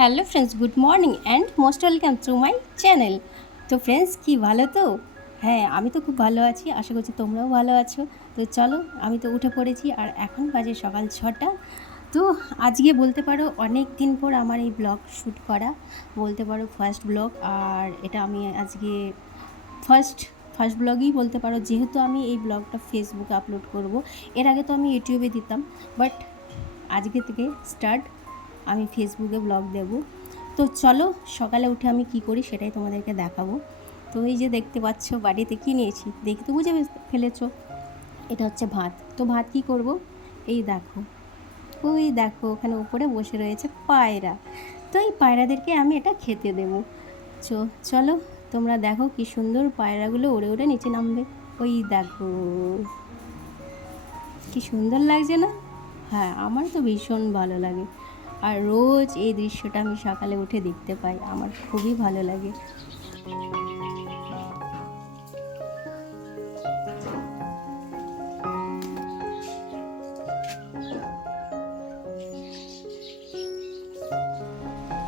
Hello friends, good morning and most welcome to my channel. তো friends, কি ভালো তো? হ্যাঁ, আমি তো খুব ভালো আছি, আশা করছি তোমরাও ভালো আছো। তো চলো, আমি তো উঠে পড়েছি আর এখন বাজে সকাল 6টা। তো আজকে বলতে পারো অনেক দিন পর আমার এই ব্লগ শ্যুট করা, বলতে পারো ফার্স্ট ব্লগ। আর এটা আমি আজকে ফার্স্ট ফার্স্ট ব্লগই বলতে পারো, যেহেতু আমি এই ব্লগটা ফেসবুকে আপলোড করব। এর আগে তো আমি ইউটিউবে দিতাম, বাট আজকে থেকে স্টার্ট আমি ফেসবুকে ব্লগ দেব। তো চলো, সকালে উঠে আমি কি করি সেটাই তোমাদেরকে দেখাবো। তো এই যে দেখতে পাচ্ছ বাড়িতে কি নিয়েছি, দেখে তো বুঝে ফেলেছো, এটা হচ্ছে ভাত। তো ভাত কি করব, এই দেখো, ওই দেখো ওখানে উপরে বসে রয়েছে পায়রা। তো এই পায়রাদেরকে আমি এটা খেতে দেবো। চলো, তোমরা দেখো কি সুন্দর পায়রাগুলো উড়ে উড়ে নিচে নামবে। ওই দেখো কি সুন্দর লাগছে না? হ্যাঁ, আমার তো ভীষণ ভালো লাগে। আর রোজ এই দৃশ্যটা আমি সকালে উঠে দেখতে পাই, আমার খুবই ভালো লাগে।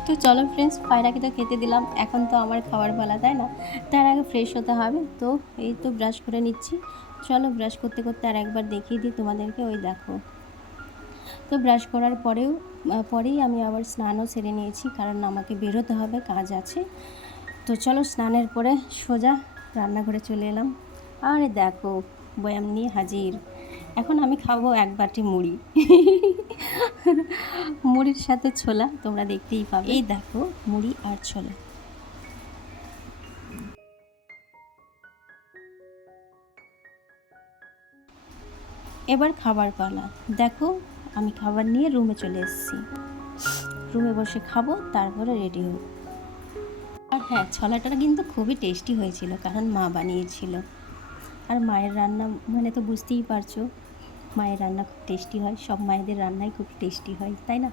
তো চলো ফ্রেন্ডস, পায়রাকে তো খেতে দিলাম, এখন তো আমার খাবার পালা, তাই না? তার আগে ফ্রেশ হতে হবে। তো এই তো ব্রাশ করে নিচ্ছি। চলো, ব্রাশ করতে করতে আর একবার দেখিয়ে দিই তোমাদেরকে। ওই দেখো, তো ব্রাশ করার পরেই আমি আবার স্নানও সেরে নিয়েছি, কারণ আমাকে বেরোতে হবে, কাজ আছে। তো চলো, স্নানের পরে সোজা রান্নাঘরে চলে এলাম। আরে দেখো, বয়াম নিয়ে হাজির। এখন আমি খাবো এক বাটি মুড়ি। মুড়ির সাথে ছোলা তোমরা দেখতেই পাবে। এই দেখো, মুড়ি আর ছোলা। এবার খাবার পালা। দেখো, আমি খাবার নিয়ে রুমে চলে এসেছি। রুমে বসে খাবো, তারপরে রেডি হব। আর হ্যাঁ, ছোলাটা কিন্তু খুবই টেস্টি হয়েছিল, কারণ মা বানিয়েছিল। আর মায়ের রান্না মানে তো বুঝতেই পারছো, মায়ের রান্না খুব টেস্টি হয়, সব মায়েদের রান্নাই খুব টেস্টি হয়, তাই না?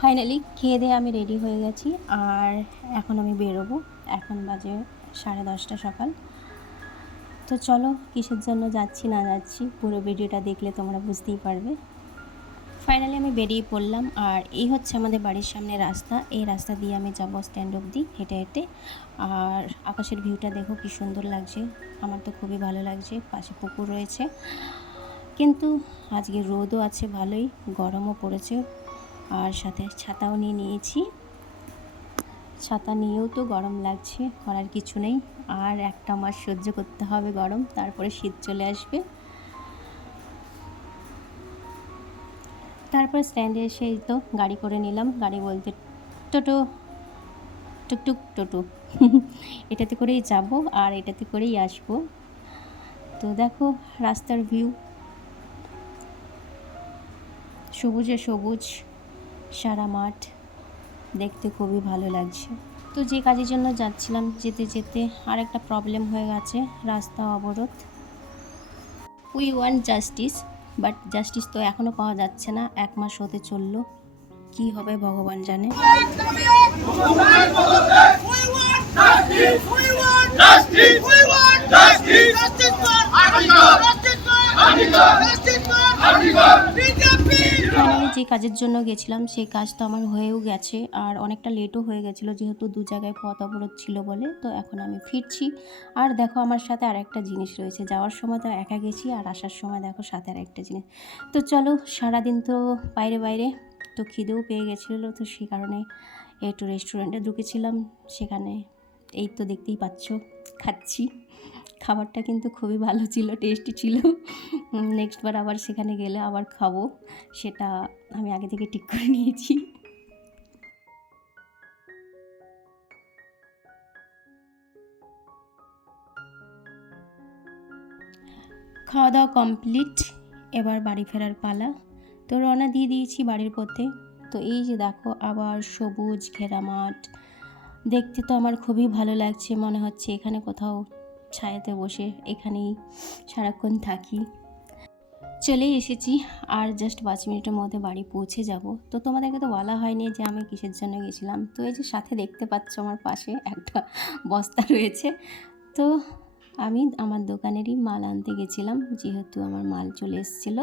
ফাইনালি খেয়ে দিয়ে আমি রেডি হয়ে গেছি, আর এখন আমি বেরোবো। এখন বাজে 10:30 সকাল। তো চলো, কিসের জন্য যাচ্ছি না যাচ্ছি পুরো ভিডিওটা দেখলে তোমরা বুঝতেই পারবে। ফাইনালি আমি বেরিয়ে পড়লাম, আর এই হচ্ছে আমাদের বাড়ির সামনে রাস্তা। এই রাস্তা দিয়ে আমি যাবো স্ট্যান্ড অবধি হেঁটে হেঁটে। আর আকাশের ভিউটা দেখো কি সুন্দর লাগছে, আমার তো খুবই ভালো লাগছে। পাশে পুকুর রয়েছে, কিন্তু আজকে রোদও আছে ভালোই, গরমও পড়েছে। আর সাথে ছাতাও নিয়ে নিয়েছি। ছাতা নিয়েও তো গরম লাগছে, করার কিছু নেই। আর একটা মাস সহ্য করতে হবে গরম, তারপরে শীত চলে আসবে। তারপর স্ট্যান্ডে এসেই তো গাড়ি করে নিলাম, গাড়ি বলতে টোটো, টুকটুক টোটো। এটাতে করেই যাব আর এটাতে করেই আসবো। তো দেখো রাস্তার ভিউ, সবুজে সবুজ সারা মাঠ, দেখতে খুবই ভালো লাগছে। তো যে কাজের জন্য যাচ্ছিলাম, যেতে যেতে আর একটা প্রবলেম হয়ে গেছে, রাস্তা অবরোধ। We want justice, but justice তো এখনও পাওয়া যাচ্ছে না, 1 মাস হতে চললো। কি হবে ভগবান জানে। ফাইনালি যে কাজের জন্য গেছিলাম সেই কাজ তো আমার হয়েও গেছে, আর অনেকটা লেটও হয়ে গেছিলো, যেহেতু 2 জায়গায় পথ অবরোধ ছিল বলে। তো এখন আমি ফিরছি। আর দেখো, আমার সাথে আর একটা জিনিস রয়েছে, যাওয়ার সময় তো একা গেছি, আর আসার সময় দেখো সাথে আর একটা জিনিস। তো চলো, সারাদিন তো বাইরে বাইরে, তো খিদেও পেয়ে গেছিলো, তো সেই কারণে একটু রেস্টুরেন্টে ঢুকেছিলাম। সেখানে এই তো দেখতেই পাচ্ছ, খাচ্ছি। খাবারটা কিন্তু খুবই ভালো ছিল, টেস্টি ছিল। নেক্সট বার আবার সেখানে গেলে আবার খাবো, সেটা আমি আগে থেকে ঠিক করে নিয়েছি। খাওয়া দাওয়া কমপ্লিট, এবার বাড়ি ফেরার পালা। তো রওনা দিয়ে দিয়েছি বাড়ির পথে। তো এই যে দেখো, আবার সবুজ ঘেরা মাঠ, দেখতে তো আমার খুবই ভালো লাগছে। মনে হচ্ছে এখানে কোথাও ছায়াতে বসে এখানেই সারাক্ষণ থাকি। চলে এসেছি, আর জাস্ট 5 মিনিটের মধ্যে বাড়ি পৌঁছে যাব। তো তোমাদেরকে তো বলা হয়নি যে আমি কিসের জন্য গেছিলাম। তো এই যে সাথে দেখতে পাচ্ছ, আমার পাশে একটা বস্তা রয়েছে। তো আমি আমার দোকানেরই মাল আনতে গেছিলাম, যেহেতু আমার মাল চলে এসেছিলো,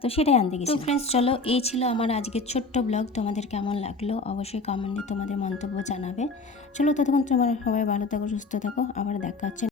তো সেটাই আনতে গেছিলাম। তো ফ্রেন্ডস চলো, এই ছিল আমার আজকের ছোট্ট ব্লগ। তোমাদের কেমন লাগলো অবশ্যই কমেন্টে তোমাদের মন্তব্য জানাবে। চলো ততক্ষণ তোমরা সবাই ভালো থাকো, সুস্থ থাকো, আবার দেখা হচ্ছে